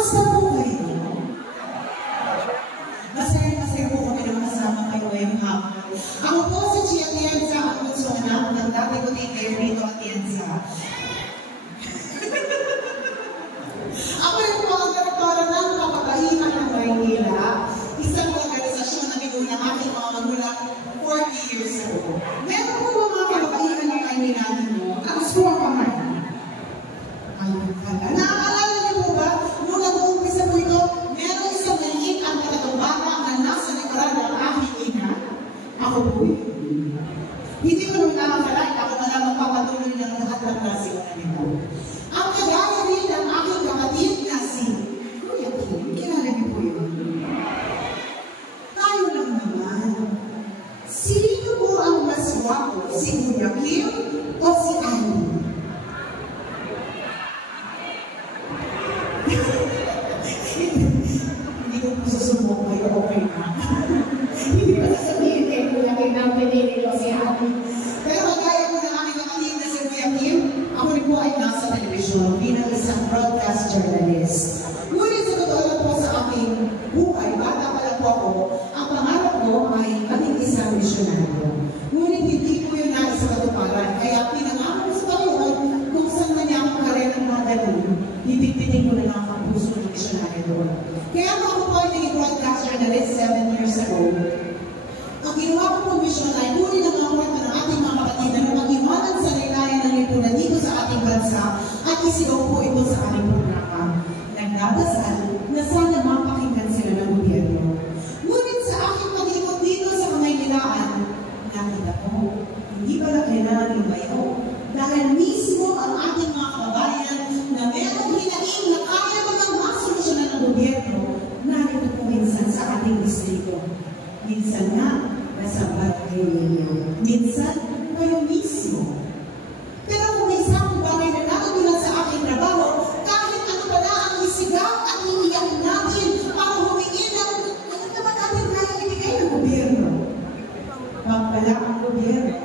Kamusta po kayo? Masaya po kami na kasama kayo ngayong hapon. Ako po si Chia Atienza, ang bunso anak ng dati ko ni Rito Atienza. Ako yung po ang direktora ng Kapabaihan ng Maynila, isang organisasyon na binuo ng aking mga magulang 40 years ago. Meron po mga Kapabaihan ng Maynila nyo, ang score kamay. Naaalala niyo po ba, nung nag-uumpisa po ito, meron isang maliit ang talagang bata na nasa likuran ng aking ina. Ako po yun. Hindi ko nung nakakalain, ako na lang magpapatuloy ng lahat ng klase ko nito. Ang kagaya rin ng aking kapatid na si Kuya Kim, kilala niyo po yun. Tayo lang naman. Sino po ang mas wapo, si Kuya Kim o si Annie? Hindi ko po susubok kayo, okay na. Hindi pa sasabihin kayo Kuya Kim na pinili ko si Annie. Pero kagaya po ng aming kapatid na si Kuya Kim, ako rin po ay nasa telebisyon bilang isang broadcast journalist. Ngunit sa totoo lang po sa aking buhay, bata pa lang po ako, ang pangarap ko ay maging isang misyonaryo. Ngunit hindi po yun na sa katuparan, kaya pinangarap ko sa Panginoon kung saan na niya akong karenang madalun, ibigbitin ko na lang ang puso ng misyonaryo doon. Kaya ako po ay naging broadcast journalist 7 years ago. Ang ginawa ko pong misyon ay kunin ang mga kwento ng ating mga kapatid na mag-iwanan sa laylayan ng lipunan dito sa ating bansa at isigaw po ito sa aming programa. Nagdadasal na sana mapakinggan sila ng gobyerno. Ngunit sa aking pag-ikot dito sa Kamaynilaan, nakita ko, hindi pala kailangan yung bayo. Dahil mismo ang ating mga kababayan na merong hinaing na kaya naman masolusyonan ng gobyerno, narito po minsan sa ating distrito. Minsan nga, nasa barangay ninyo. Minsan, kayo mismo. Pero kung may isang bagay na nakatulan sa aking trabaho, kahit ano pa na ang isigaw at iiyak natin para humingi ng ano naman natin kaya ibigay ng gobyerno. Pagpala ang gobyerno,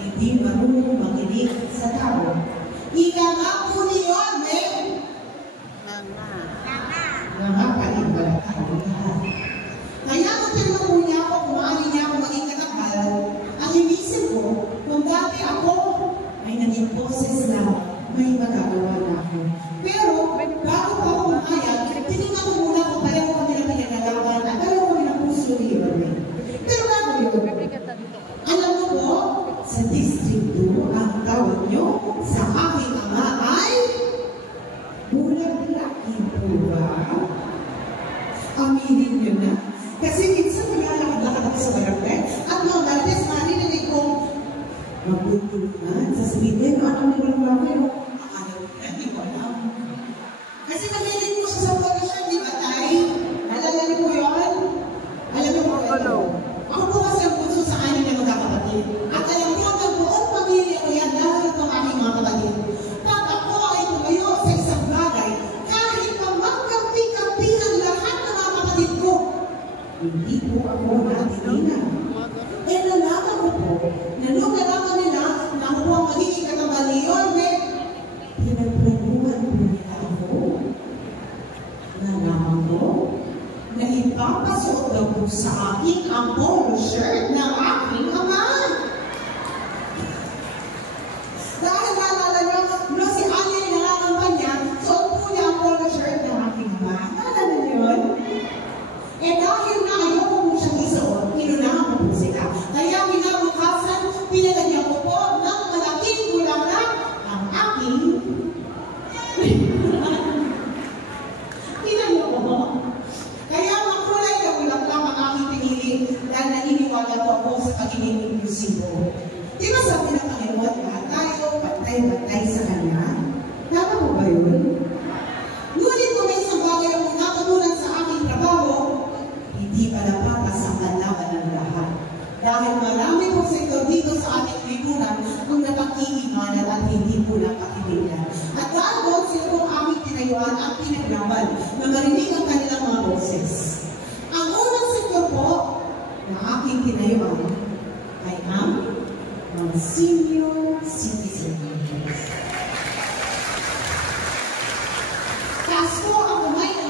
hindi marunong makinig sa tao. Ika nga po niyo, Nga paling pala tayo lahat. Kaya kung tinanong po niya ako kung maaari niya ako maging katakal, ang inisip ko, kung dati ako ay naging boses na may magagawa na ako. Pero, bago pa ako umayag, tinignan ko muna kung pareho kami na pinagalaman at pareho kami ng puso ni Ibarwin. Pero bago yun, alam mo po, sa District 2, ang tawag nyo sa aking ama ay Bulag-laki po ba? Aminin nyo na. Kasi minsan maglalakad-lakad ako sa barangay at mga Martes, marinig kong magtutulungan sa sabihin, ano naman lang kayo? Akala ko na, di ko alam. Kasi marinig mo siya sa koalisyon, di ba tayo? Alala niyo po yun? Alam niyo po ito. Ako po kasi ang puso sa anin na magkakapatid. At alam niyo, ang buong pamilya ko yan dahil itong aking mga kapatid. Pag ako ay tumayo sa isang bagay, kahit pa magkampi-kampi ang lahat ng mga kapatid ko, hindi po ako natinina. E nalaman ko po, na nung nalaman nila na ako po ang magiging katambal ni Yorme, pinagplanuhan po nila ako. Nalaman ko, na ipapasuot daw po sa akin ang polo shirt ng aking ama. Dahil nalala nyo, no si Annie ay nangangampanya, suot po niya ang polo shirt ng aking ama. Nalala nyo yun? Eh dahil na ayoko po siyang isuot, inunahan ko po sila. Kaya kinabukasan, pinalagyan ko po ng malaking bulaklak ang aking pinalagyan ko po. Kaya makulay na bulaklak ang aking pinili dahil naniniwala po ako sa pagiging inklusibo. Di ba sabi ng Panginoon, lahat tayo pantay-pantay sa Kanya? Tama po ba yun? Ngunit kung may isang bagay akong natutunan sa aking trabaho, hindi pala patas ang kalaban ng lahat. Dahil marami pong sektor dito sa ating lipunan ang napag-iimanan at hindi po napakibigan. At dahil doon sila pong aming tinayuan at pinaglaban na marinig ang kanilang mga boses. Ang unang sektor po na aking tinayuan ay ang mga senior citizens. Taas po ang kamay ng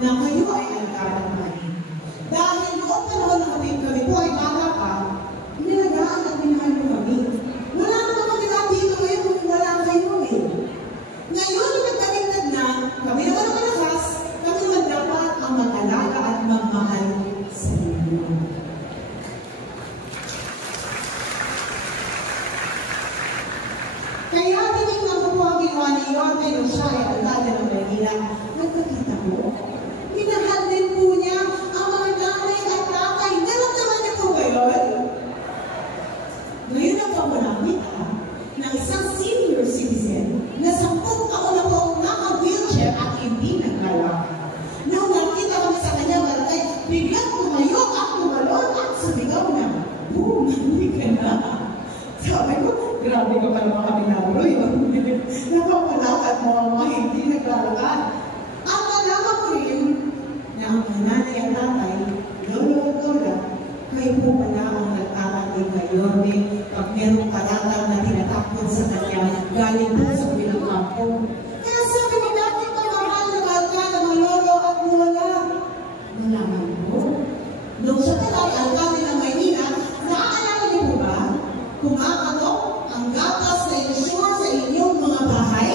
na kayo ay alagad ng manin. Dahil noong panahon na kami po ay bata pa, inalagaan at minahal mo kami. Wala naman kami dito ngayon kung wala kayo eh. Ngayon, nagkaligtad na, kami naman ang malakas, kami naman dapat ang mag-alaga at magmahal sa inyo. Kaya tinignan ko po ang ginawa ni Yorme nung siya ay alkalde ng Maynila. Nagkakita mo? Minahal din po niya ang mga nanay at tatay. Naramdaman niyo po ba yun? Ngayon ang pamulangita ng isang senior citizen na 10 taon na po naka-wheelchair at hindi naglalakad. Nung nakita kami sa kanya barangay, biglang tumayo at tumalon at sumigaw na, boom, hindi ka na. Sabi ko, grabe ka pala mga minaro yun. Napamalakad mo ang mga hindi naglalakad. At malaman ko rin na ang nanay at tatay, lolo at lola, kayo po pala ang nagtatagay kay Yorme pag merong palatang na tinatakot sa kanya galing po sa bilang kampo. Kaya sabi ni dapat na mahal na kalka ng mga lolo at lola. Malaman mo, nung siya pala ay alkalde ng Maynila, naaalala niyo po ba? Kumakatok ang gatas na ensure sa inyong mga bahay?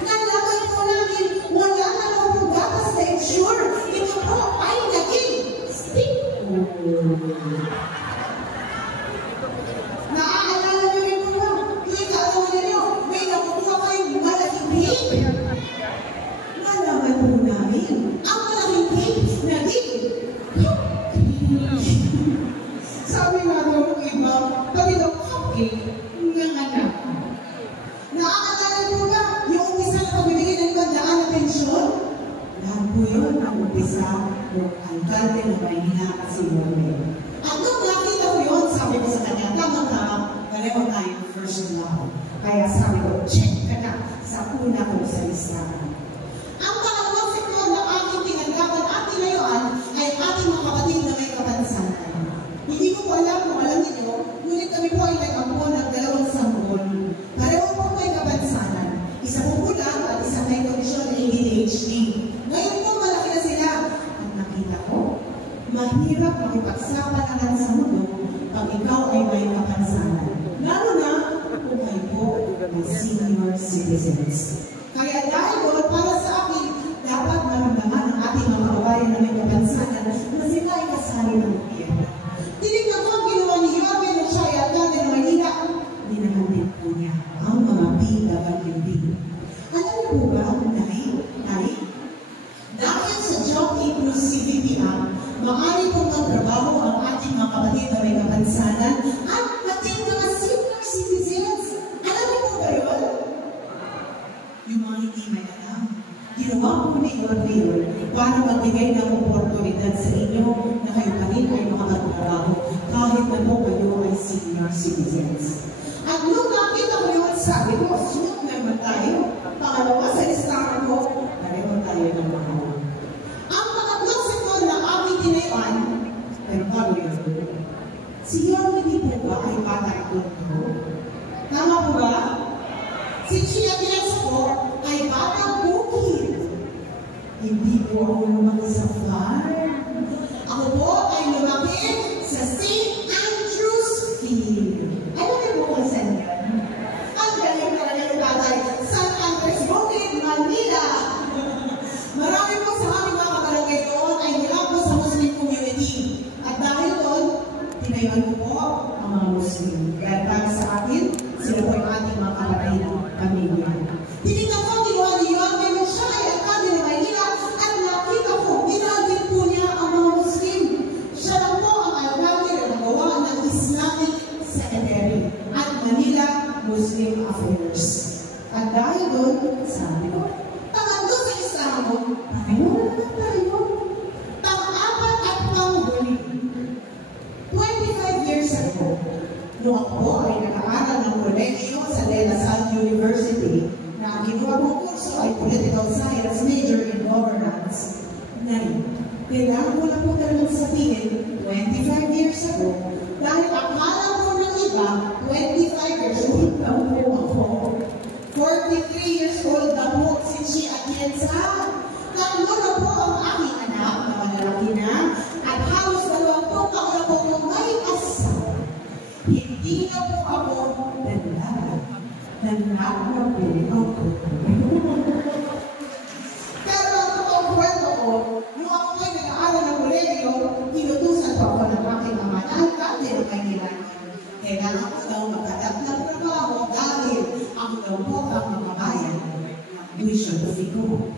Nalaman po namin, wala na lang po gatas na ensure. Ito po ay naging stick. Naaalala niyo rin po ba? Ikalawa ninyo, may nakukuha kayong malaking hip. Nalaman po namin, ang malaking hip naging sabi nga daw ng iba, pati daw cupcake ng anak. Naaalala po ba yung umpisa na pagbibigay ng 200 na pensyon? Lahat po yun ang umpisa ng alkalde ng Maynila at si Yorme. At nung nakita ko yun, sabi ko sa kanya, tama-tama, pareho tayo first love. Kaya sabi ko, check ka na sa una ko sa listahan. Ang pangalawang sektor na aking tinagdapan at tinayuan ay ating mga kapatid na may kapansanan. Hindi ko po alam kung alam niyo, ngunit kami po ay nag-ampo ng 2 sanggol. Pareho po may kapansanan. Isa po lang at isa may kondisyon na ADHD. Ngayon po malaki na sila. At nakita ko, mahirap makipagsapalaran sa mundo pag ikaw ay may kapansanan. Lalo na kung kayo po ay senior citizens. Kaya dahil doon, para sa akin, dapat maramdaman ang ating mga kabayan na may kapansanan na sila ay kasali ng gobyerno. Tinignan ko ang ginawa ni Yorme nung siya ay alkalde ng Maynila. Dinahan din po niya ang mga PWD. Alam niyo po ba, Nay? Dahil sa Job Inclusivity Act, maaari pong magtrabaho ang ating mga kapatid na may kapansanan at maging mga senior citizens. Alam niyo po ba yun? Yung mga hindi may alam. Ginawa ko ni Yorme para magbigay ng oportunidad sa inyo na kayo pa rin ay makapagtrabaho kahit na po kayo ay senior citizens. At nung nakita ko yun, sabi ko, sunod naman tayo. Pangalawa sa listahan ko, pareho tayo ng mahal. Ang pangatlong sektor na aking tinayuan, pero bago yun, si Yorme hindi po ba ay patay-atlong ko? Tama po ba? Si Chia Piesco ay batang bukid. Hindi po ako lumaki sa farm. Ako po ay lumaki sa St. Andrew's Field. Alam niyo po kung saan yan? Ang galing talaga ng tatay. San Andres Bukid, Manila. Marami po sa aming mga kabarangay doon ay mula po sa Muslim community. At dahil doon, tinayuan ko po ang mga Muslim. Kaya para sa akin, sila po yung ating mga kapatid pamilya. Tinignan ko ang ginawa ni Yorme nung siya ay alkalde ng Maynila at nakita ko, ginagin po niya ang mga Muslim. Siya lang po ang alkalde na nagawa ng Islamic Secretary at Manila Muslim Affairs. At dahil doon, sabi ko, pangatlo sa listahan mo, pareho na tayo. Pang-apat at pang-huli. 25 years ago, nung ako ay nag-aaral ng kolehiyo sa De La Salle University, na ang ginawa kong kurso ay Political Science major in Governance. Kailangan ko na po talagang sabihin, 25 years ago, dahil akala ko ng iba, 25 years old na po ako. 43 years old na po si Chia Atienza. Tatlo na at halos 20 taon na po kung may asawa. Hindi na po ako nanlalag. Nanlalag na po ako. Pero ang totoong kwento ko, nung ako ay nag-aaral ng kolegyo, tinutusan po ako ng aking ama na alkalde ng Kailangan. Kailangan ko daw magkatap na trabaho dahil ako daw po ang mamabayan ng tuition fee ko.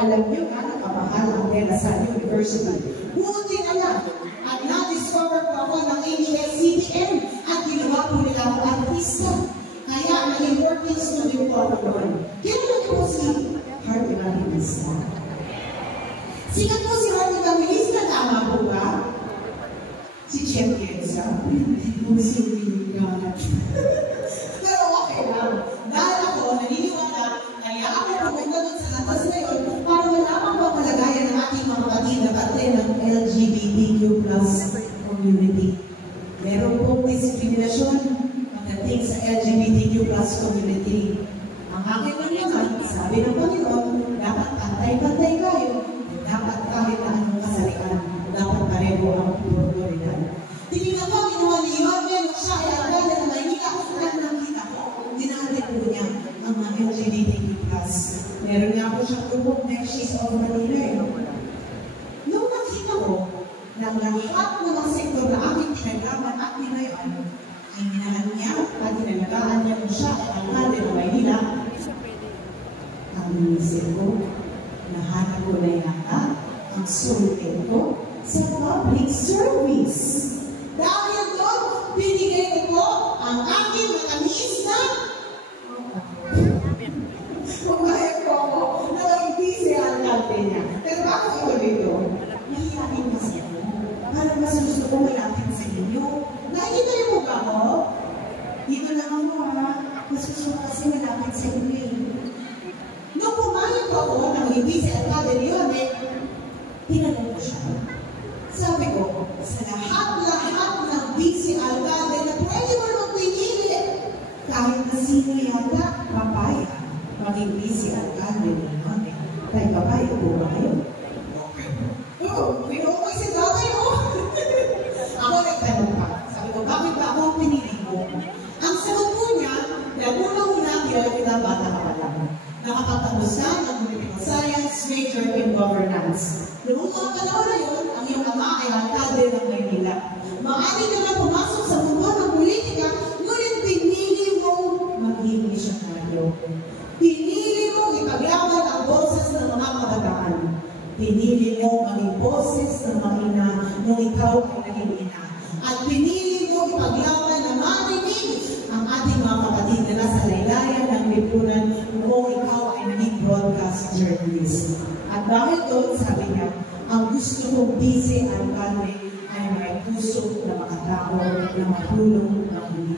Alam niyo ano kamahal ang De La Salle University. Buti na lang at na-discover po ako ng ABS-CBN at ginawa po nila ako artista. Kaya naging working student po ako noon. Kailan po si Harvey Evangelista. Sikat po si Harvey Evangelista, tama po ba? Si Chef Yensa. Hindi po si William. Pero okay lang. Dahil ako naniniwala, kaya ako pumunta doon sa latas na yun para malaman po ang kalagayan ng ating mga kapatid na parte ng LGBTQ+ community. Meron pong diskriminasyon pagdating sa LGBTQ+ community. Ang aking naman, sabi ng Panginoon, dapat pantay-pantay kayo, dapat kahit na anong kasalian, dapat pareho ang oportunidad. Tinignan ko, ginawa ni Yormen, siya ay alkalde ng Maynila, at nakita ko, dinahalik po niya ang mga LGBTQ+. Meron nga po siyang grupong Meshes of Manila. Nung nakita ko, na lahat ng mga sektor na aking tinagaman at ninayon, ay minahan niya at tinalagaan niya kung siya ay alkalde ng Maynila. Ang inisip ko, nahanap ko na yata ang sulitin ko sa public service. Dahil doon, binigay ko ang aking matamis na pumayag ko ako na mag-ibisi ang alkalde niya. Pero bakit ako dito? Nahihain kasi ako. Parang mas gusto ko malapit sa inyo. Nakikita niyo mo ba ako? Dito lang ako ha. Mas gusto ko kasi malapit sa inyo. Nung pumayag ko ako na mag-ibisi ang alkalde ni Yorme, tinanong ko siya. Sabi ko, sa lahat-lahat ng busy alkalde na pwede mo nung pinili, kahit na sino yata, papaya, maging busy alkalde ni Yorme. Kaya papaya po ba kayo? Okay. Oo, pinukoy si tatay mo. Ako nagtanong pa. Sabi ko, bakit ba ako ang pinili mo? Ang sagot po niya, unang-una kita bata ka pa lang. Nakapagtapos ka ng political science, major in governance. Noong mga panahon na yun, ang iyong ama ay alkalde ng Maynila. Maaari ka na pumasok sa mundo ng politika, ngunit pinili mong maging misyonaryo. Pinili mong ipaglaban ang boses ng mga kabataan. Pinili mong maging boses ng mga ina nung ikaw ay naging ina. At pinili mong ipaglaban na marinig ang ating mga kapatid na nasa laylayan ng lipunan kung ikaw ay naging broadcast journalist. At dahil doon, sabi niya, ang gusto kong busy alkalde ay may puso na makatao na matulong na muli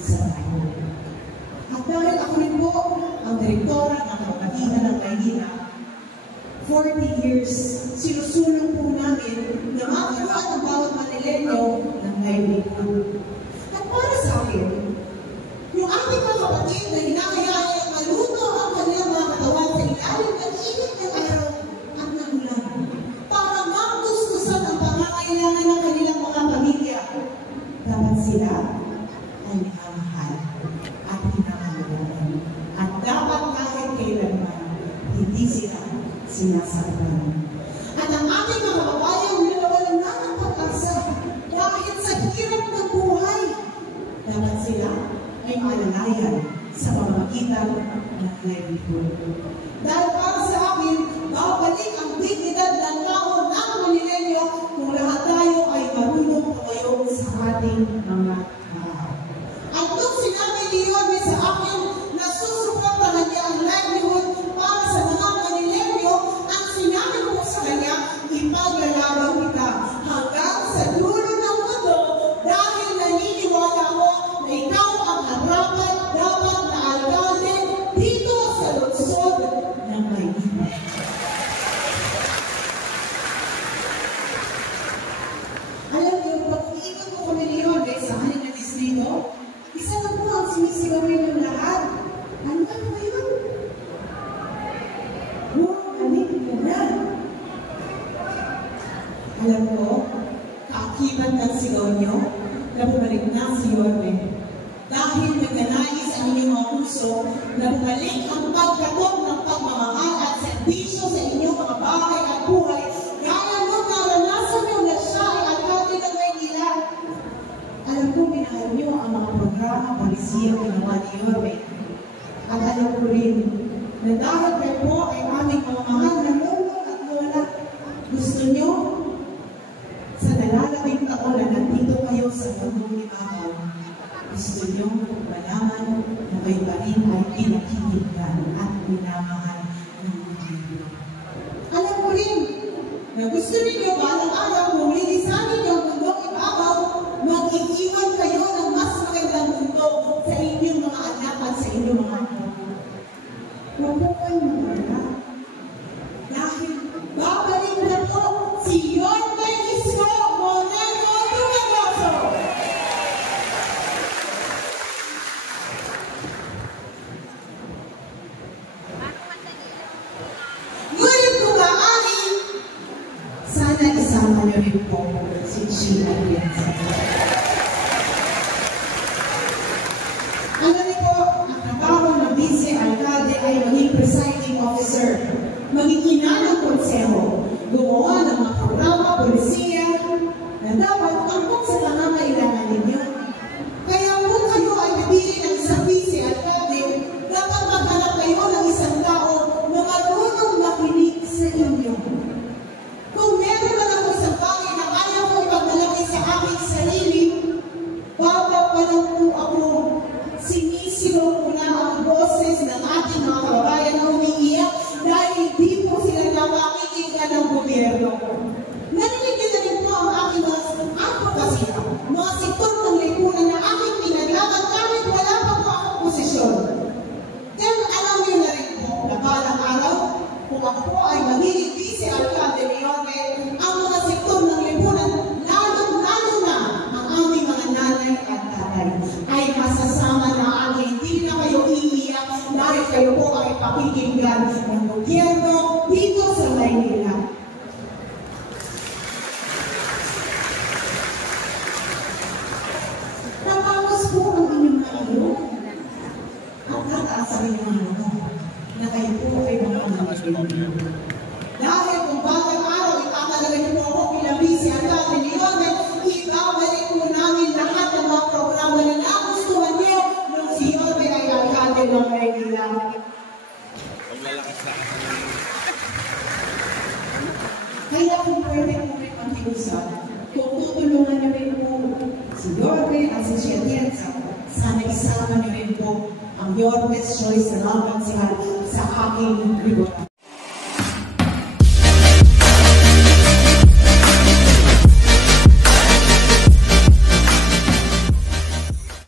sa tayo. At dahil ako rin po ang direktora ng kapatidan ng Maynila, 40 years, sinusulong po namin na makaroon ang bawat Manilenyo ng livelihood. At para sa akin, yung ating mga kapatid na hinahayaan ay maluto ang kanilang mga katawan sa ilalim ng init ng araw at ng ulan para magustusan ang pangangailangan ng kanilang mga pamilya. Dapat sila ay minamahal at pinakalagaan. At dapat kahit kailanman, hindi sila sinasaktan. At ang ating mga kababayang nawalan na ng pag-asa dahil sa hirap ng buhay, dapat sila ay malalayan sa pamamagitan ng livelihood. Dahil para sa akin, babalik ang dignidad ng tao ng Manilenyo kung lahat tayo ay marunong tumayo sa ating mga tao. At nung sinabi ni Yorme sa akin na susuportahan niya ang livelihood para sa mga Manilenyo, ang sinabi ko sa kanya, ipaglalaban kita hanggang sa dulo ng mundo dahil naniniwala ko na ikaw ang dapat na alkalde dito sa lungsod ng Akibat ng sigaw niyo na bumalik na si Yorme. Dahil nagnanais ang inyong mga puso na bumalik ang pagkatok ng pagmamahal at serbisyo sa inyong mga bahay at buhay, gaya nung naranasan niyo na siya ay alkalde ng Maynila. Alam ko minahal niyo ang mga programa polisiya ginawa ni Yorme. At alam ko rin na dahil kayo po ay aming mga mahal na lolo at lola, gusto niyo sa nalalabing taon na nandito kayo sa mundong ibabaw, gusto niyo malaman na kayo pa rin ay pinakikigan at minamahal ng Panginoon. Alam ko rin na gusto niyo balang araw kung lilisanin niyo ang mundong ibabaw, mag-iiwan kayo ng mas magandang mundo sa inyong mga anak at sa inyong mga anak. Huwag po kayo maganda. Dahil babalik na po si Yorme Isko Moreno Dumagoso. Ngunit kung maaari, sana isama niyo rin po si Sheila Atienza. Alam niyo po, ang trabaho ng vice-alcalde ay maging presiding officer, maging ina ng konseho, gumawa ng mga programa, polisiya, na dapat angkop sa pangangailangan ninyo. Kaya kung kayo ay pipili ng isang vice-alcalde, dapat maghanap kayo ng isang tao na marunong makinig sa inyo. Kung meron na ako isang bagay na kaya ko ipagmalaki sa aking sarili, bata pa lang po ako, sinisilo ko na ang boses ng ating mga kababayan na umiiyak dahil hindi po sila napakikinggan ng gobyerno. Narinig niyo na rin po ang aking mga advocacy, mga sektor ng lipunan na aking pinaglaban kahit wala pa po akong posisyon. Then alam niyo na rin po na balang araw, kung ako po ay magiging vice-alcalde ni Yorme, ang mga sektor ng lipunan, lalo na ang aming mga nanay at tatay, ay masasama na aking hindi na kayo iiyak dahil kayo po ay pakikinggan ng gobyerno dito sa Maynila. Tapos po ang inyong mga ilong at tataas ang inyong mga na kayo po ay mga Pilipino. Dahil kung bagang araw ipapalagay niyo po ako bilang vice-alcalde ni Yorme, ibabalik po namin lahat ng mga programa na nagustuhan niyo nung si Yorme ay alkalde ng Maynila. Kaya kung pwede po rin makiusap, kung tutulungan niyo rin po si Yorme at si Sheila Atienza, sana isama niyo rin po ang Yorme's Choice na laban sa aking libutan.